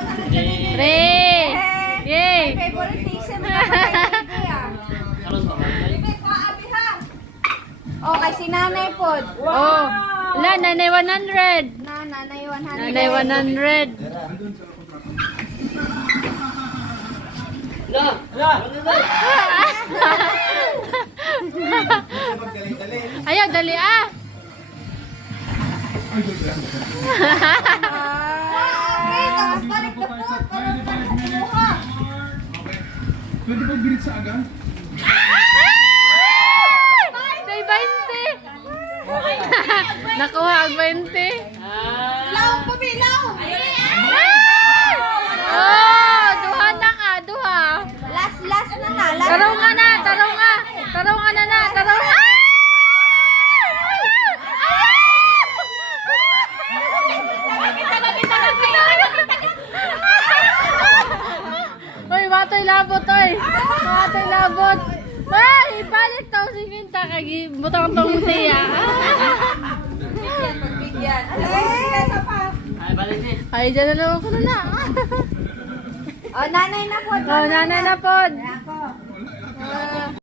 Three! Yay! Favoritism na pa Okay, si Nanay Pod. Oh! Wala, nanay 100! Nanay 100. Nanay 100! Ayaw, dali ah! Okay, tapos balik na po. Parang kumuha. 25 minutes sa aga? Say 20! Nakuha ang 20! Law, pabilaw. Oh! Duha na ka, duha! Last na na. Tarong nga na, tarong nga! Tarong nga na, tarong nga! Uy, matoy labot, oy! Matoy labot! Ay, ipalit tao si Minta kagi butang tong siya. Pagbigyan. Ay, sa pa. Ay, dyan na naman ko na. Oh, nanay na po. Oh, nanay na pod. Ako.